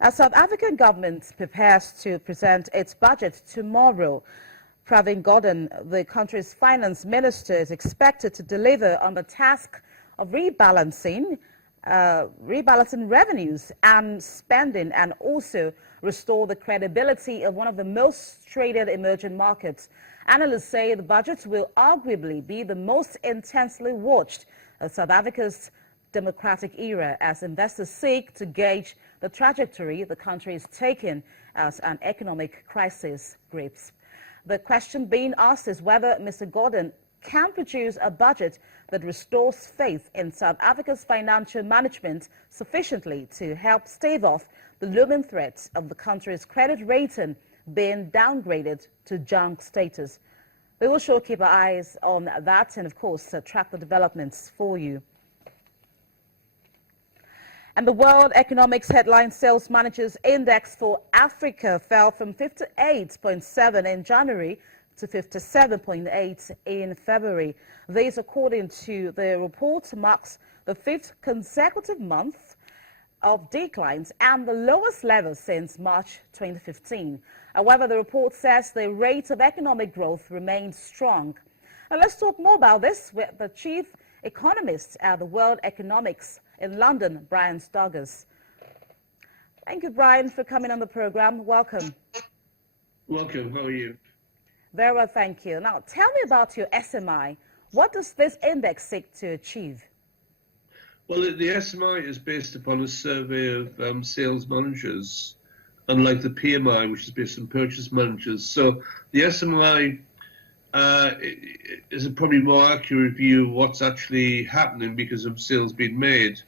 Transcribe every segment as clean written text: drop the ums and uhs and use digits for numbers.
As South African government prepares to present its budget tomorrow, Pravin Gordhan, the country's finance minister, is expected to deliver on the task of rebalancing revenues and spending, and also restore the credibility of one of the most traded emerging markets. Analysts say the budget will arguably be the most intensely watched of South Africa's democratic era, as investors seek to gauge the trajectory the country is taking as an economic crisis grips. The question being asked is whether Mr. Gordhan can produce a budget that restores faith in South Africa's financial management sufficiently to help stave off the looming threats of the country's credit rating being downgraded to junk status. We will sure keep our eyes on that and, of course, track the developments for you. And the World Economics Headline Sales Managers Index for Africa fell from 58.7 in January to 57.8 in February. This, according to the report, marks the fifth consecutive month of declines and the lowest level since March 2015. However, the report says the rate of economic growth remains strong. And let's talk more about this with the chief economist at the World Economics in London, Brian Stoggers. Thank you, Brian, for coming on the program. Welcome. Welcome. How are you? Very well, thank you. Now, tell me about your SMI. What does this index seek to achieve? Well, the SMI is based upon a survey of sales managers, unlike the PMI, which is based on purchase managers. So the SMI is a probably more accurate view of what's actually happening because of sales being made.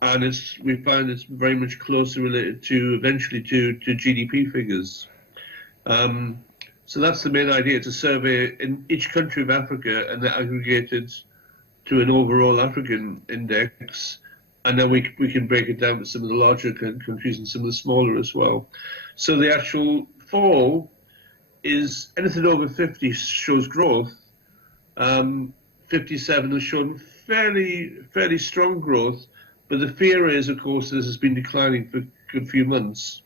And we find it's very much closer related to, eventually, to GDP figures. So that's the main idea. It's a survey in each country of Africa, and they're aggregated to an overall African index. And then we can break it down to some of the larger countries and some of the smaller as well. So the actual fall is anything over 50 shows growth. 57 has shown fairly strong growth. But the fear is, of course, this has been declining for a good few months.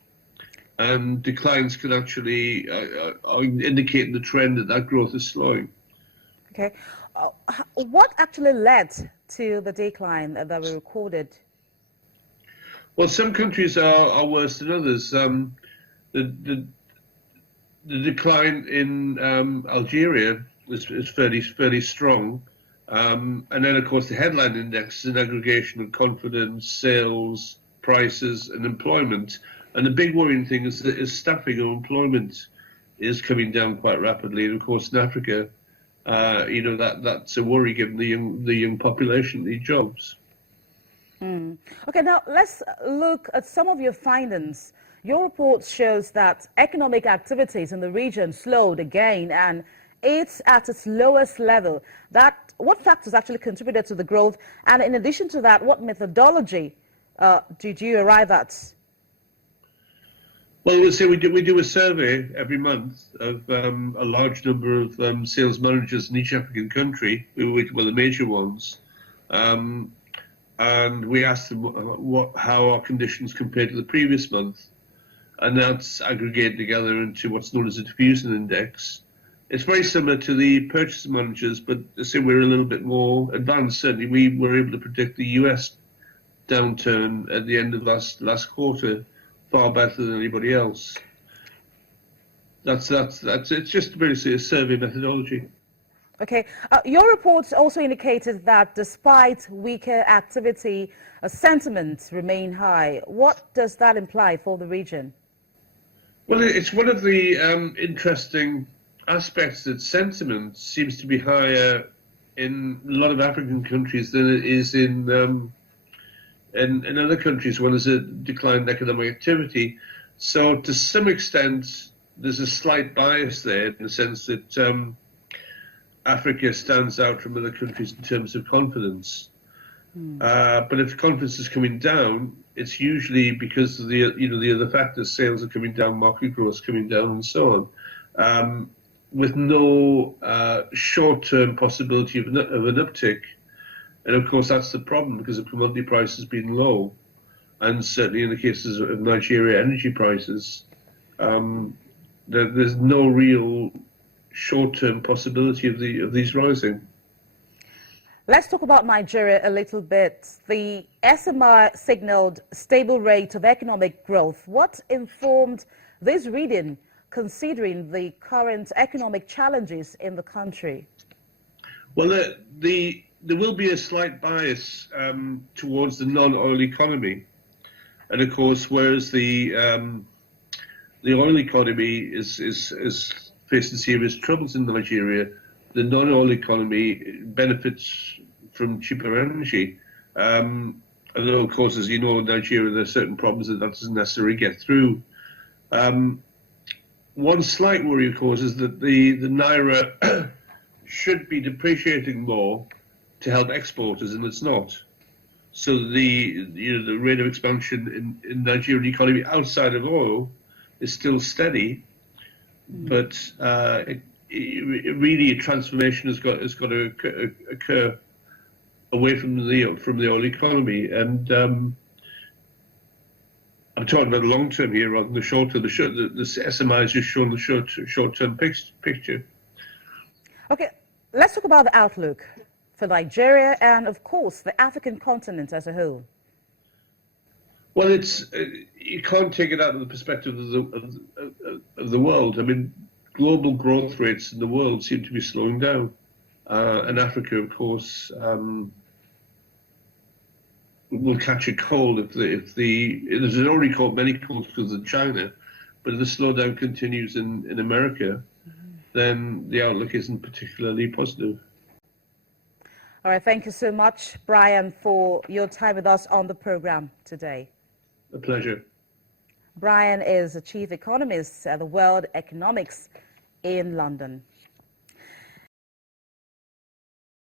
And declines can actually are indicating the trend that growth is slowing. Okay. What actually led to the decline that we recorded? Well, some countries are worse than others. The decline in Algeria is fairly strong. And then, of course, the headline index is an aggregation of confidence, sales, prices, and employment. And the big worrying thing is staffing or employment is coming down quite rapidly. And of course, in Africa, that's a worry given the young population need jobs. Okay, now let's look at some of your findings. Your report shows that economic activities in the region slowed again, and it's at its lowest level. What factors actually contributed to the growth? And in addition to that, what methodology did you arrive at? Well, we'll say we do a survey every month of a large number of sales managers in each African country, well, the major ones, and we ask them how our conditions compare to the previous month, and that's aggregated together into what's known as a diffusion index. It's very similar to the purchase managers, but I say we're a little bit more advanced. Certainly, we were able to predict the US downturn at the end of last quarter far better than anybody else. That's it's just basically a survey methodology. Okay. Your report also indicated that despite weaker activity, sentiment remained high. What does that imply for the region? Well, it's one of the interesting aspects that sentiment seems to be higher in a lot of African countries than it is in other countries when there's a decline in economic activity. So to some extent, there's a slight bias there in the sense that Africa stands out from other countries in terms of confidence. But if confidence is coming down, it's usually because of the other factors. Sales are coming down, market growth is coming down, and so on, with no short-term possibility of an uptick. And of course, that's the problem because of commodity prices being low. and certainly in the cases of Nigeria, energy prices, there's no real short-term possibility of these rising. Let's talk about Nigeria a little bit. The SMI signaled stable rate of economic growth. What informed this reading, considering the current economic challenges in the country? Well, there will be a slight bias towards the non-oil economy, and of course, whereas the oil economy is facing serious troubles in Nigeria, the non-oil economy benefits from cheaper energy. Although, of course, as you know, in Nigeria, there are certain problems that doesn't necessarily get through. One slight worry, of course, is that the Naira should be depreciating more to help exporters, and it's not. So the rate of expansion in Nigerian economy outside of oil is still steady, but really a transformation has got to occur away from the oil economy, and I'm talking about the long term here rather than the short term. The SMI has just shown the short term picture. Okay, let's talk about the outlook for Nigeria and, of course, the African continent as a whole. Well, you can't take it out of the perspective of the world. I mean, global growth rates in the world seem to be slowing down, and Africa, of course, will catch a cold if there's already caught many colds because of China, but if the slowdown continues in America, then the outlook isn't particularly positive. All right, thank you so much, Brian, for your time with us on the program today. A pleasure. Brian is the chief economist at the World Economics in London.